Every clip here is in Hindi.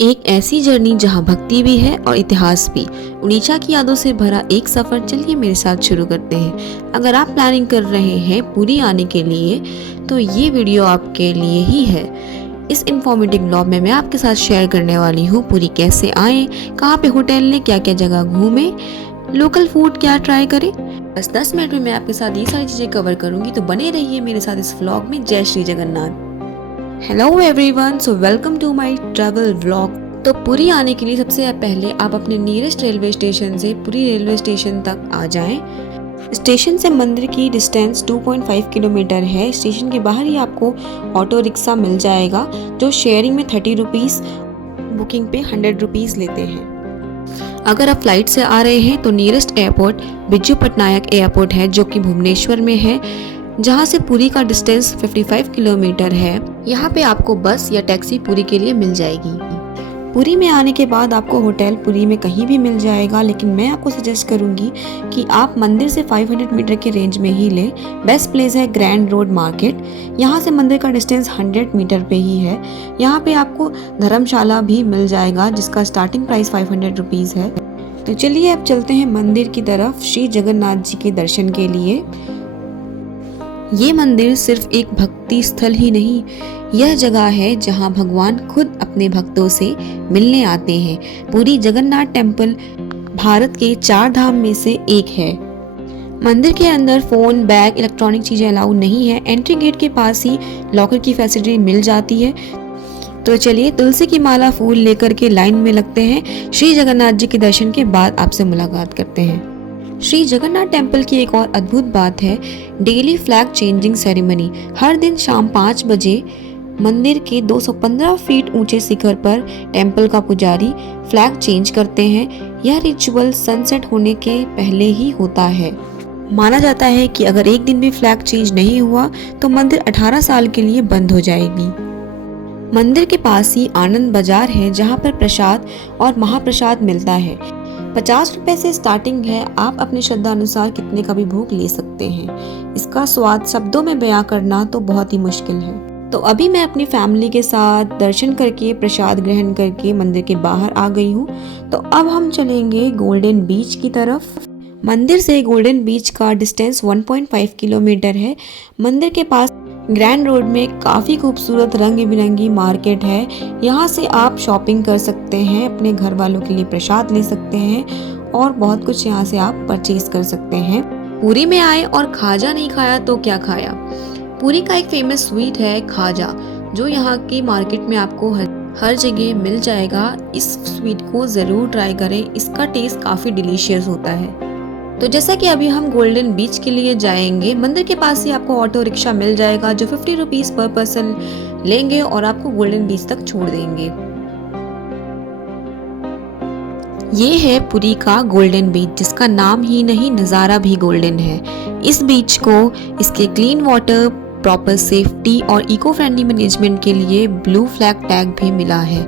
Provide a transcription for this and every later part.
एक ऐसी जर्नी जहां भक्ति भी है और इतिहास भी। उड़ीसा की यादों से भरा एक सफर, चलिए मेरे साथ शुरू करते हैं। अगर आप प्लानिंग कर रहे हैं पुरी आने के लिए तो ये वीडियो आपके लिए ही है। इस इंफॉर्मेटिव ब्लॉग में मैं आपके साथ शेयर करने वाली हूँ पुरी कैसे आए, कहाँ पे होटल लें, क्या क्या जगह घूमें, लोकल फूड क्या ट्राई करें। बस 10 मिनट में मैं आपके साथ ये सारी चीज़ें कवर करूँगी, तो बने रहिए मेरे साथ इस व्लॉग में। जय Shri Jagannath. Hello everyone, so welcome to my travel vlog. तो पुरी आने के लिए सबसे पहले आप अपने नियरेस्ट रेलवे स्टेशन से पुरी रेलवे स्टेशन तक आ जाएं। स्टेशन से मंदिर की डिस्टेंस 2.5 किलोमीटर है। स्टेशन के बाहर ही आपको ऑटो रिक्शा मिल जाएगा जो शेयरिंग में 30 रुपीज़, बुकिंग पे 100 रुपीज़ लेते हैं। अगर आप फ्लाइट से आ रहे हैं तो नियरेस्ट एयरपोर्ट बिज्जू पटनायक एयरपोर्ट है जो कि भुवनेश्वर में है, जहाँ से पुरी का डिस्टेंस 55 किलोमीटर है। यहाँ पे आपको बस या टैक्सी पुरी के लिए मिल जाएगी। पुरी में आने के बाद आपको होटल पुरी में कहीं भी मिल जाएगा, लेकिन मैं आपको सजेस्ट करूँगी कि आप मंदिर से 500 मीटर के रेंज में ही लें। बेस्ट प्लेस है ग्रैंड रोड मार्केट। यहाँ से मंदिर का डिस्टेंस 100 मीटर पे ही है। यहाँ पे आपको धर्मशाला भी मिल जाएगा जिसका स्टार्टिंग प्राइस 500 रुपीज़ है। तो चलिए अब चलते हैं मंदिर की तरफ श्री जगन्नाथ जी के दर्शन के लिए। ये मंदिर सिर्फ एक भक्ति स्थल ही नहीं, यह जगह है जहां भगवान खुद अपने भक्तों से मिलने आते हैं। पुरी जगन्नाथ टेम्पल भारत के 4 धाम में से एक है। मंदिर के अंदर फोन, बैग, इलेक्ट्रॉनिक चीजें अलाउ नहीं है। एंट्री गेट के पास ही लॉकर की फैसिलिटी मिल जाती है। तो चलिए तुलसी की माला, फूल लेकर के लाइन में लगते हैं। श्री जगन्नाथ जी के दर्शन के बाद आपसे मुलाकात करते हैं। श्री जगन्नाथ टेम्पल की एक और अद्भुत बात है डेली फ्लैग चेंजिंग सेरेमनी। हर दिन शाम 5 बजे मंदिर के 215 फीट ऊंचे शिखर पर टेम्पल का पुजारी फ्लैग चेंज करते हैं। यह रिचुअल सनसेट होने के पहले ही होता है। माना जाता है कि अगर एक दिन भी फ्लैग चेंज नहीं हुआ तो मंदिर 18 साल के लिए बंद हो जाएगी। मंदिर के पास ही आनंद बाजार है जहाँ पर प्रसाद और महाप्रसाद मिलता है। 50 रुपए से स्टार्टिंग है। आप अपनी श्रद्धा अनुसार कितने का भी भोग ले सकते हैं। इसका स्वाद शब्दों में बयां करना तो बहुत ही मुश्किल है। तो अभी मैं अपनी फैमिली के साथ दर्शन करके प्रसाद ग्रहण करके मंदिर के बाहर आ गई हूँ। तो अब हम चलेंगे गोल्डन बीच की तरफ। मंदिर से गोल्डन बीच का डिस्टेंस 1.5 किलोमीटर है। मंदिर के पास ग्रैंड रोड में काफ़ी खूबसूरत रंग बिरंगी मार्केट है। यहाँ से आप शॉपिंग कर सकते हैं, अपने घर वालों के लिए प्रसाद ले सकते हैं और बहुत कुछ यहाँ से आप परचेज कर सकते हैं। पुरी में आए और खाजा नहीं खाया तो क्या खाया। पुरी का एक फेमस स्वीट है खाजा, जो यहाँ की मार्केट में आपको हर जगह मिल जाएगा। इस स्वीट को ज़रूर ट्राई करें, इसका टेस्ट काफ़ी डिलीशियस होता है। तो जैसा कि अभी हम गोल्डन बीच के लिए जाएंगे, मंदिर के पास ही आपको ऑटो रिक्शा मिल जाएगा जो 50 रुपीज़ पर पर्सन लेंगे और आपको गोल्डन बीच तक छोड़ देंगे। ये है पुरी का गोल्डन बीच, जिसका नाम ही नहीं नज़ारा भी गोल्डन है। इस बीच को इसके क्लीन वाटर, प्रॉपर सेफ्टी और इको फ्रेंडली मैनेजमेंट के लिए ब्लू फ्लैग टैग भी मिला है।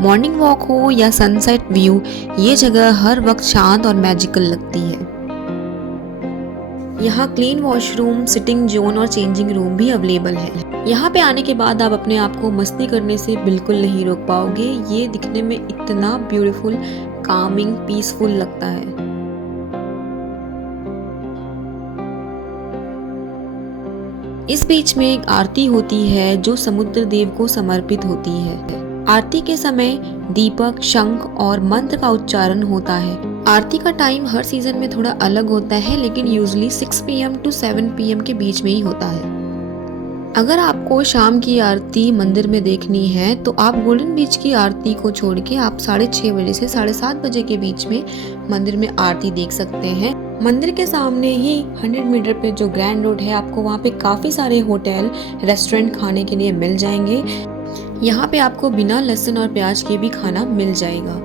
मॉर्निंग वॉक हो या सनसेट व्यू, ये जगह हर वक्त शांत और मैजिकल लगती है। यहाँ क्लीन वॉशरूम, सिटिंग जोन और चेंजिंग रूम भी अवेलेबल है। यहाँ पे आने के बाद आप अपने आप को मस्ती करने से बिल्कुल नहीं रोक पाओगे। ये दिखने में इतना ब्यूटीफुल, कामिंग, पीसफुल लगता है। इस बीच में एक आरती होती है जो समुद्र देव को समर्पित होती है। आरती के समय दीपक, शंख और मंत्र का उच्चारण होता है। आरती का टाइम हर सीजन में थोड़ा अलग होता है, लेकिन यूजुअली 6 PM to 7 PM के बीच में ही होता है। अगर आपको शाम की आरती मंदिर में देखनी है तो आप गोल्डन बीच की आरती को छोड़ के आप 6:30 बजे से 7:30 बजे के बीच में मंदिर में आरती देख सकते हैं। मंदिर के सामने ही 100 मीटर पे जो ग्रैंड रोड है, आपको वहाँ पे काफ़ी सारे होटल, रेस्टोरेंट खाने के लिए मिल जाएंगे। यहाँ पे आपको बिना लहसुन और प्याज के भी खाना मिल जाएगा।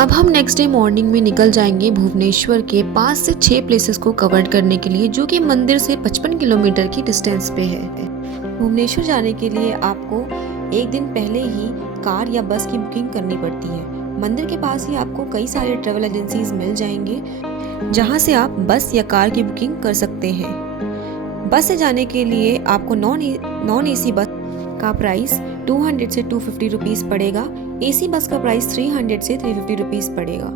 अब हम नेक्स्ट डे मॉर्निंग में निकल जाएंगे भुवनेश्वर के 5 से 6 प्लेसेस को कवर करने के लिए, जो कि मंदिर से 55 किलोमीटर की डिस्टेंस पे है। भुवनेश्वर जाने के लिए आपको एक दिन पहले ही कार या बस की बुकिंग करनी पड़ती है। मंदिर के पास ही आपको कई सारे ट्रेवल एजेंसीज मिल जाएंगे जहाँ से आप बस या कार की बुकिंग कर सकते हैं। बस से जाने के लिए आपको नॉन एसी बस का प्राइस 200 से 250 रुपीज़ पड़ेगा। AC बस का प्राइस 300 से 350 रुपीज़ पड़ेगा।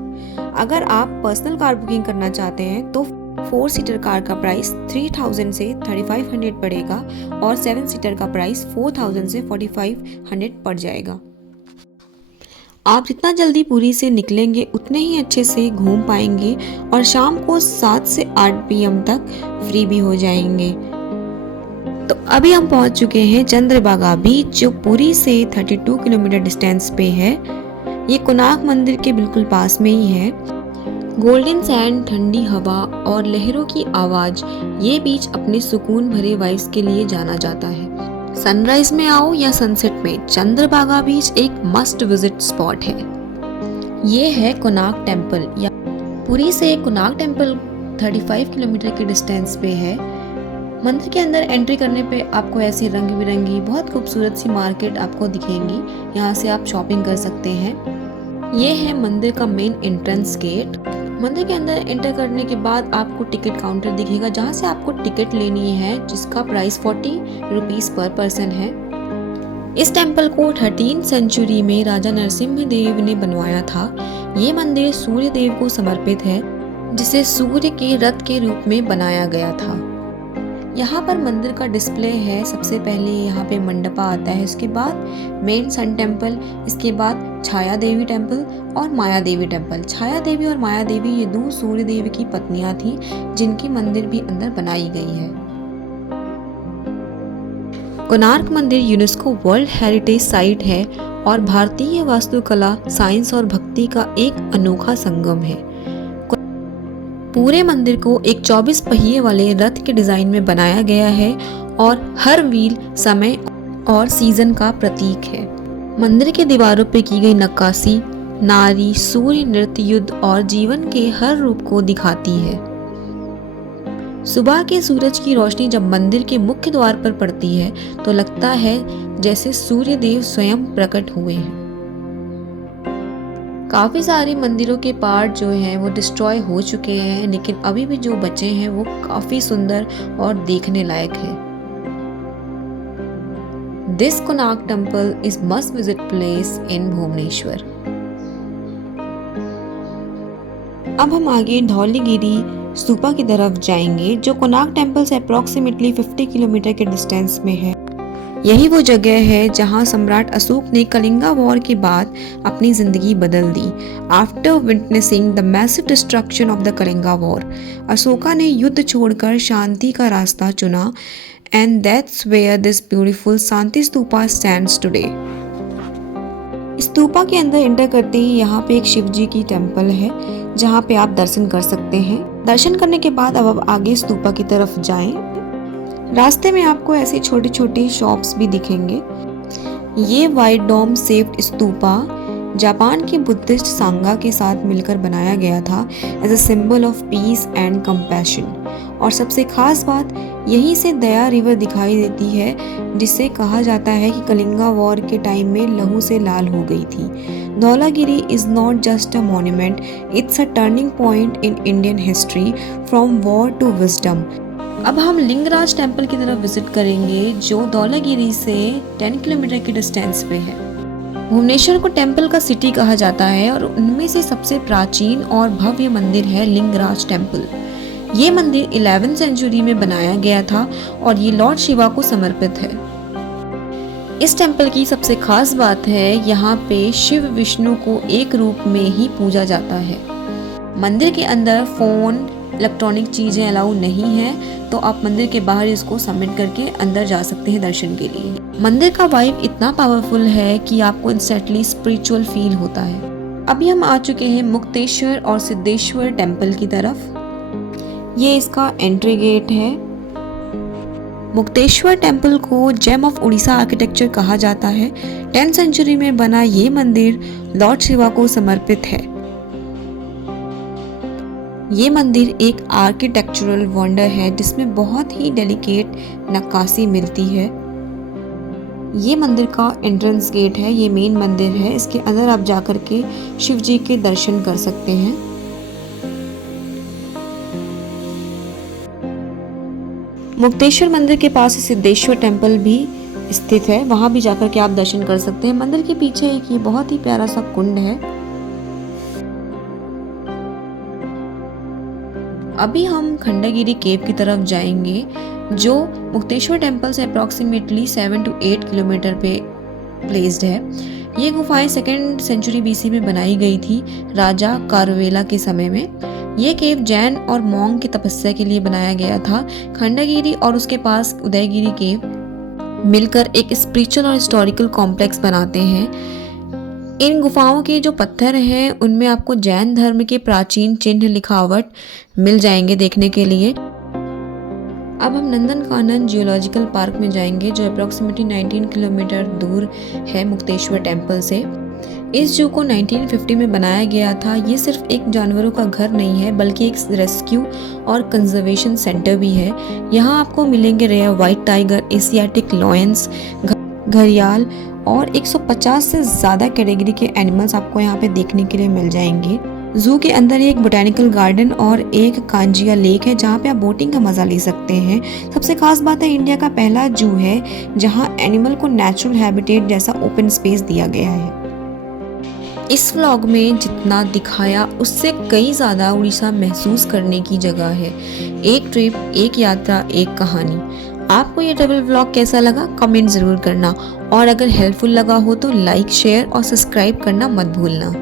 अगर आप पर्सनल कार बुकिंग करना चाहते हैं तो 4 सीटर कार का प्राइस 3000 से 3500 पड़ेगा और 7 सीटर का प्राइस 4000 से 4500 पड़ जाएगा। आप जितना जल्दी पुरी से निकलेंगे उतने ही अच्छे से घूम पाएंगे और शाम को 7 से 8 PM तक फ्री भी हो जाएंगे। तो अभी हम पहुंच चुके हैं चंद्रभागा बीच, जो पुरी से 32 किलोमीटर डिस्टेंस पे है। ये कोणार्क मंदिर के बिल्कुल पास में ही है। गोल्डन सैंड, ठंडी हवा और लहरों की आवाज, ये बीच अपने सुकून भरे वाइब्स के लिए जाना जाता है। सनराइज में आओ या सनसेट में, चंद्रभागा बीच एक मस्ट विजिट स्पॉट है। ये है कोणार्क टेम्पल। या पुरी से कोणार्क टेम्पल 35 किलोमीटर के डिस्टेंस पे है। मंदिर के अंदर एंट्री करने पे आपको ऐसी रंग बिरंगी बहुत खूबसूरत सी मार्केट आपको दिखेंगी। यहाँ से आप शॉपिंग कर सकते हैं। ये है मंदिर का मेन एंट्रेंस गेट। मंदिर के अंदर एंटर करने के बाद आपको टिकट काउंटर दिखेगा, जहाँ से आपको टिकट लेनी है, जिसका प्राइस 40 रुपीज़ पर पर्सन है। इस टेम्पल को 13वीं सेंचुरी में राजा नरसिम्हा देव ने बनवाया था। ये मंदिर सूर्य देव को समर्पित है, जिसे सूर्य के रथ के रूप में बनाया गया था। यहाँ पर मंदिर का डिस्प्ले है। सबसे पहले यहाँ पे मंडपा आता है, उसके बाद मेन सन टेम्पल, इसके बाद छाया देवी टेम्पल और माया देवी टेम्पल। छाया देवी और माया देवी ये दो सूर्य देव की पत्नियां थी, जिनकी मंदिर भी अंदर बनाई गई है। कोणार्क मंदिर यूनेस्को वर्ल्ड हेरिटेज साइट है और भारतीय वास्तुकला, साइंस और भक्ति का एक अनोखा संगम है। पूरे मंदिर को एक 24 पहिए वाले रथ के डिजाइन में बनाया गया है और हर व्हील समय और सीजन का प्रतीक है। मंदिर के दीवारों पर की गई नक्काशी नारी, सूर्य, नृत्य, युद्ध और जीवन के हर रूप को दिखाती है। सुबह के सूरज की रोशनी जब मंदिर के मुख्य द्वार पर पड़ती है तो लगता है जैसे सूर्य देव स्वयं प्रकट हुए हैं। काफी सारे मंदिरों के पार्ट जो हैं वो डिस्ट्रॉय हो चुके हैं, लेकिन अभी भी जो बचे हैं वो काफी सुंदर और देखने लायक है। This Konark temple is must visit place in Bhubaneswar. अब हम आगे धौलागिरी स्तूपा की तरफ जाएंगे, जो कोणार्क टेम्पल से अप्रोक्सीमेटली 50 किलोमीटर के डिस्टेंस में है। यही वो जगह है जहां सम्राट अशोक ने कलिंगा वॉर के बाद अपनी जिंदगी बदल दी। After witnessing the massive destruction of the Kalinga war, Ashoka ने युद्ध छोड़कर शांति का रास्ता चुना, and that's where this beautiful Shanti Stupa stands today. Stupa के अंदर एंटर करते ही यहाँ पे एक शिव जी की टेम्पल है, जहाँ पे आप दर्शन कर सकते हैं। दर्शन करने के बाद अब आप आगे स्तूपा की तरफ जाएं। रास्ते में आपको ऐसी छोटी छोटी शॉप्स भी दिखेंगे। ये white dome shaped stupa Japan के बुद्धिस्ट सांगा के साथ मिलकर बनाया गया था as a symbol of peace and compassion. और सबसे खास बात, यहीं से दया रिवर दिखाई देती है, जिसे कहा जाता है कि कलिंगा वॉर के टाइम में लहू से लाल हो गई थी। Dhauligiri is not just a monument, it's a turning point in Indian history from war to wisdom. अब हम लिंगराज टेम्पल की तरफ विजिट करेंगे, जो धौलागिरी से 10 किलोमीटर के डिस्टेंस पे है। भुवनेश्वर को टेम्पल का सिटी कहा जाता है और उनमें से सबसे प्राचीन और भव्य मंदिर है लिंगराज टेम्पल। ये मंदिर 11वीं सेंचुरी में बनाया गया था और ये लॉर्ड शिवा को समर्पित है। इस टेम्पल की सबसे खास बात है, यहाँ पे शिव विष्णु को एक रूप में ही पूजा जाता है। मंदिर के अंदर फोन, इलेक्ट्रॉनिक चीजें अलाउ नहीं है, तो आप मंदिर के बाहर इसको सबमिट करके अंदर जा सकते हैं दर्शन के लिए। मंदिर का वाइब इतना पावरफुल है कि आपको इंस्टेंटली स्पिरिचुअल फील होता है। अभी हम आ चुके हैं मुक्तेश्वर और सिद्धेश्वर टेम्पल की तरफ। ये इसका एंट्री गेट है। मुक्तेश्वर टेम्पल को जेम ऑफ उड़ीसा आर्किटेक्चर कहा जाता है। 10वीं सेंचुरी में बना ये मंदिर लॉर्ड शिवा को समर्पित है। ये मंदिर एक आर्किटेक्चरल वंडर है, जिसमें बहुत ही डेलिकेट नक्काशी मिलती है। ये मंदिर का एंट्रेंस गेट है, ये मेन मंदिर है। इसके अंदर आप जाकर के शिव जी के दर्शन कर सकते हैं। मुक्तेश्वर मंदिर के पास सिद्धेश्वर टेम्पल भी स्थित है, वहाँ भी जाकर के आप दर्शन कर सकते हैं। मंदिर के पीछे एक ये बहुत ही प्यारा सा कुंड है। अभी हम खंडगिरी केव की तरफ जाएंगे, जो मुक्तेश्वर टेम्पल से अप्रॉक्सीमेटली 7 to 8 किलोमीटर पे प्लेस्ड है। ये गुफाएं 2nd सेंचुरी BC में बनाई गई थी, राजा कारवेला के समय में। ये केव जैन और मोंग की तपस्या के लिए बनाया गया था। खंडगिरी और उसके पास उदयगिरी केव मिलकर एक स्पिरिचुअल और हिस्टोरिकल कॉम्प्लेक्स बनाते हैं। इन गुफाओं के जो पत्थर हैं उनमें आपको जैन धर्म के प्राचीन चिन्ह लिखावट मिल जाएंगे देखने के लिए। अब हम नंदनकानन जियोलॉजिकल पार्क में जाएंगे, जो अप्रॉक्सीमेटली 19 किलोमीटर दूर है मुक्तेश्वर टेम्पल से। इस जू को 1950 में बनाया गया था। ये सिर्फ एक जानवरों का घर नहीं है, बल्कि एक रेस्क्यू और कंजर्वेशन सेंटर भी है। यहाँ आपको मिलेंगे rare white tiger, Asiatic lions, घड़ियाल और 150 से ज़्यादा कैटेगरी के एनिमल्स आपको यहाँ पे देखने के लिए मिल जाएंगे। जू के अंदर एक बोटैनिकल गार्डन और एक कांजिया लेक है, जहाँ पे आप बोटिंग का मजा ले सकते हैं। सबसे खास बात है, इंडिया का पहला जू है जहाँ एनिमल को नेचुरल हैबिटेट जैसा ओपन स्पेस दिया गया है। इस व्लॉग में जितना दिखाया उससे कई ज़्यादा उड़ीसा महसूस करने की जगह है। एक ट्रिप, एक यात्रा, एक कहानी। आपको ये ट्रैवल व्लॉग कैसा लगा कमेंट ज़रूर करना, और अगर हेल्पफुल लगा हो तो लाइक, शेयर और सब्सक्राइब करना मत भूलना।